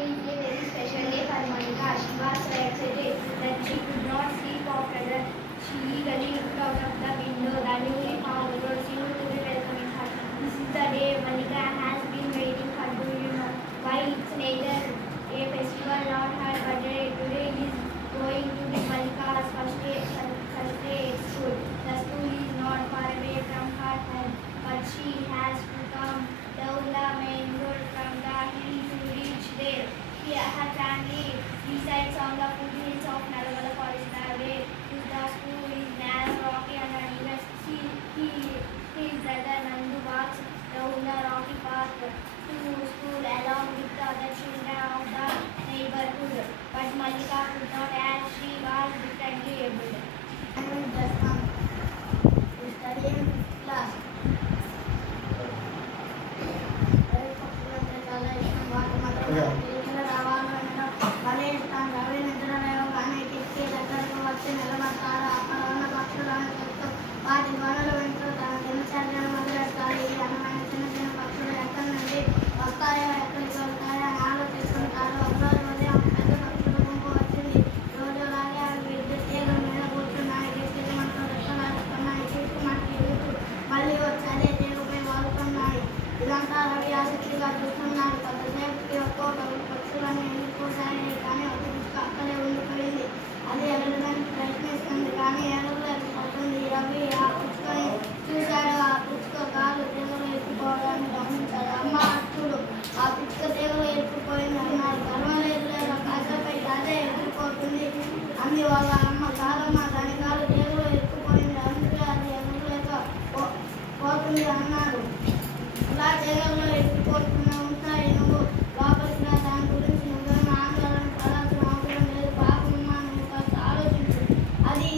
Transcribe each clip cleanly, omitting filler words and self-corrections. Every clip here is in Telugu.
It is a very special day for Monica. She was so excited that she could not sleep after that. She eagerly looked out of the window. The newly found road seemed to be welcoming her. This is the day Monica has been waiting for. Do you know why? It's neither a festival nor her birthday. Today is going to be Monica's first day at school. The school is not far away from her home, but she has to come down the main road from the hill to reach there. Her family resides on the foothills of Nalagala Forest. The way to the school is narrow, rocky and uneven. His brother Nandu walks down the rocky path to school along with the other children of the neighborhood. But Malika could not, as she was differently able. I will just come to study in class. వాటి గోడల వెంట తన దినచర్యను మొదలెట్టాలి. ఈ అందమైన చిన్న చిన్న పక్షులు ఎక్కడి నుండి వస్తాయో, ఎక్కడికి వెళ్తాయో అని ఆలోచిస్తుంటారు. ఒకరోజు ఉదయం పెద్ద పక్షుల గుంపు వచ్చింది. రోజులాగే అవి విద్యుత్ తీగల మీద కూర్చున్నాయి. గిరిమంటూ రెక్కలాడుతున్నాయి. చీకుమట్టి ఎగుతూ మళ్ళీ వచ్చి అదే తీగపై వాలుతున్నాయి. ఇదంతా రవి ఆసక్తిగా చూస్తున్నాడు. కొద్దిసేపటికి ఒక్కొక్క పక్షులను ఎగిరిపోసాయి. కానీ ఒక పిచ్చుక అక్కడే ఉండిపోయింది. అది ఎగరడానికి ప్రయత్నిస్తుంది, కానీ ఎగరలేకపోతుంది. రవి ఆ పిచ్చుకని చూశాడు. ఆ పిచ్చుక కాలు తీగలు ఎత్తుకోవడాన్ని గమనించాడు. అమ్మ చూడు, ఆ పిచ్చుక తీగలు ఎత్తుకుపోయింది అన్నాడు. పర్వాలేదు లేదా, కాసేపై అదే ఎగిరిపోతుంది అంది వాళ్ళ అమ్మ. కాదమ్మ, దాని కాలు తీగలు ఎత్తుకుపోయింది, అందుకే అది ఎగరలేక పోతుంది అన్నాడు. ఇలా తీగల్లో ఎత్తుకోకుండా ఉంటాయి. నువ్వు లోపలికి దాని గురించి నువ్వేమో ఆందోళన పడాల్సిన అవసరం లేదు. పాపమ్మ, నువ్వు కాస్త ఆలోచించు. అది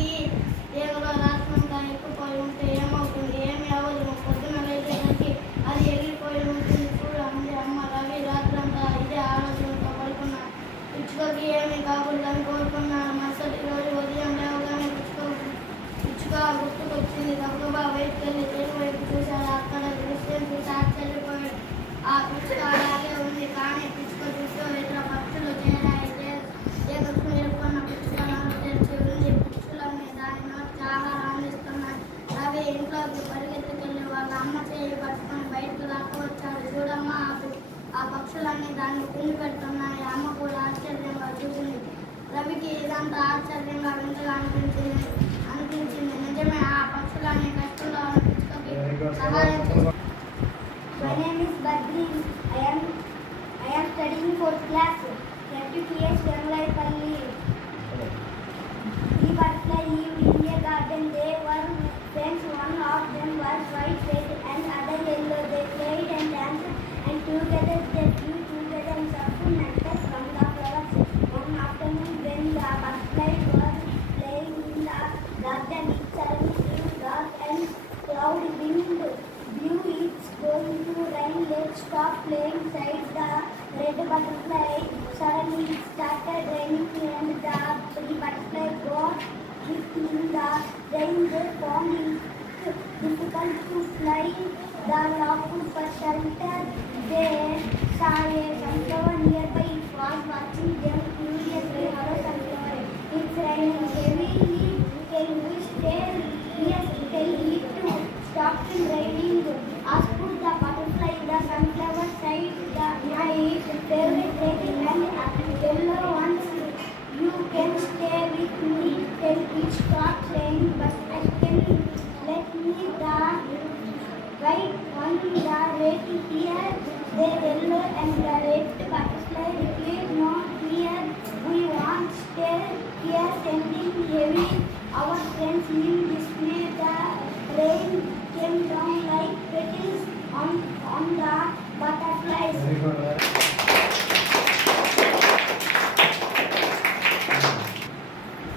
తీగలో రాత్రంతా ఎక్కిపోయి ఉంటే ఏమవుతుంది? ఏమి అవ్వదు. పొద్దున లేచేసరికి అది ఎగిరిపోయి ఉంటుంది చూడు అంది అమ్మ. రవి రాత్రంతా ఇదే ఆలోచనతో పడుకున్నాడు. పిచ్చుకకి ఏమీ కాకూడదని కోరుకున్నాడు. మరుసటి రోజు ఉదయం లేవగానే పిచ్చుక గుర్తుకొచ్చింది. గబగబా బయటికి వెళ్ళి తీగ వైపు చూశాడు. అక్కడ దృశ్యం చూసి ఆశ్చర్యపోయాడు. ఆ పిచ్చుక అలాగే ఉంది, కానీ పిచ్చుక చుట్టూ ఇతర పక్షులు చేరాయి. తీగకు ఎరుకున్న పిచ్చుక నోరు తెరిచి ఉంది. పక్షులన్నీ దాని నోటికి ఆహారం అందిస్తున్నాయి. రవి ఇంట్లోకి పరిగెత్తుకెళ్ళి వాళ్ళ అమ్మ చేయి పట్టుకొని బయటకు లాక్కొచ్చాడు. చూడమ్మా, ఆ పక్షులన్నీ దాన్ని తిండి పెడుతున్నాయి. అమ్మ కూడా ఆశ్చర్యంగా చూసింది. రవికి ఇదంతా ఆశ్చర్యంగా వింతగా అనిపించింది. నిజమే, ఆ పక్షులన్నీ కష్టంలో ఉన్న పిచ్చుకకి సహాయం చేశాయి. My name is Badri. I am studying 4th class. FTPS Vengaipalli. The butterfly lived in a garden. They were friends. One of them was white and other yellow. They played and danced, and together they flew together and sucked nectar from the flowers. One afternoon, when the butterfly was playing in the garden, it suddenly grew dark and cloud wind blew. It's going to rain. Let's stop playing, said the red butterfly. Suddenly it started raining and the butterfly got hit in the rain. They found it difficult to fly. They looked for shelter. They saw a sunflower nearby. It was watching them curiously. Hello sunflower, it's raining heavily. Can we stay? Yes, tell it to stop raining, asked the butterfly. The sunflower said, my favorite rating and yellow ones. You can stay with me till it stops raining, but I can let me the white one, the red here, the yellow and the red butterfly replied, no fear, we won't stay here sending heavy. Our friends will display. The rain came down like petals on the butterflies. Very good.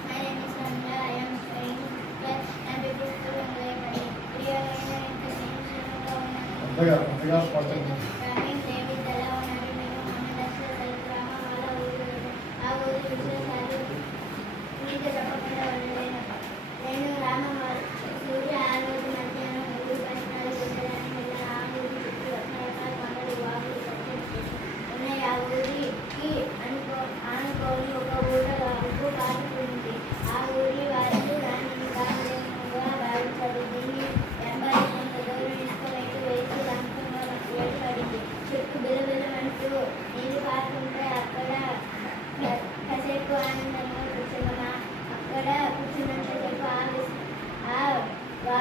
My name is Randa. I am studying class and people to Vengaipalli. We are in the same David,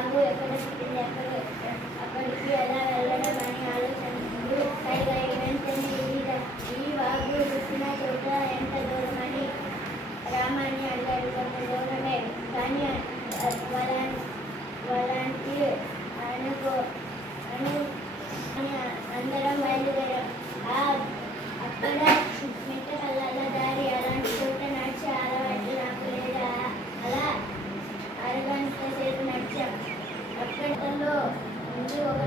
బాబు ఎక్కడ పుట్టింది, అక్కడికి ఎలా వెళ్ళడం అని ఆలోచనలు కలిగాయి. వెంటనే ఈ బాబు పుట్టిన చోట ఎంత దూరమని రామాన్ని అడిగాడు. కొంత దూరమే, కానీ వాళ్ళంటి అందరం బయలుదేరాం. అక్కడ మెట్టకల్లాల దారి, అలాంటి చోట నడిచే అలవాటు నాకు లేదా. అలా అరగంట సేపు నడిచాం. అక్కడలో ముందు ఒక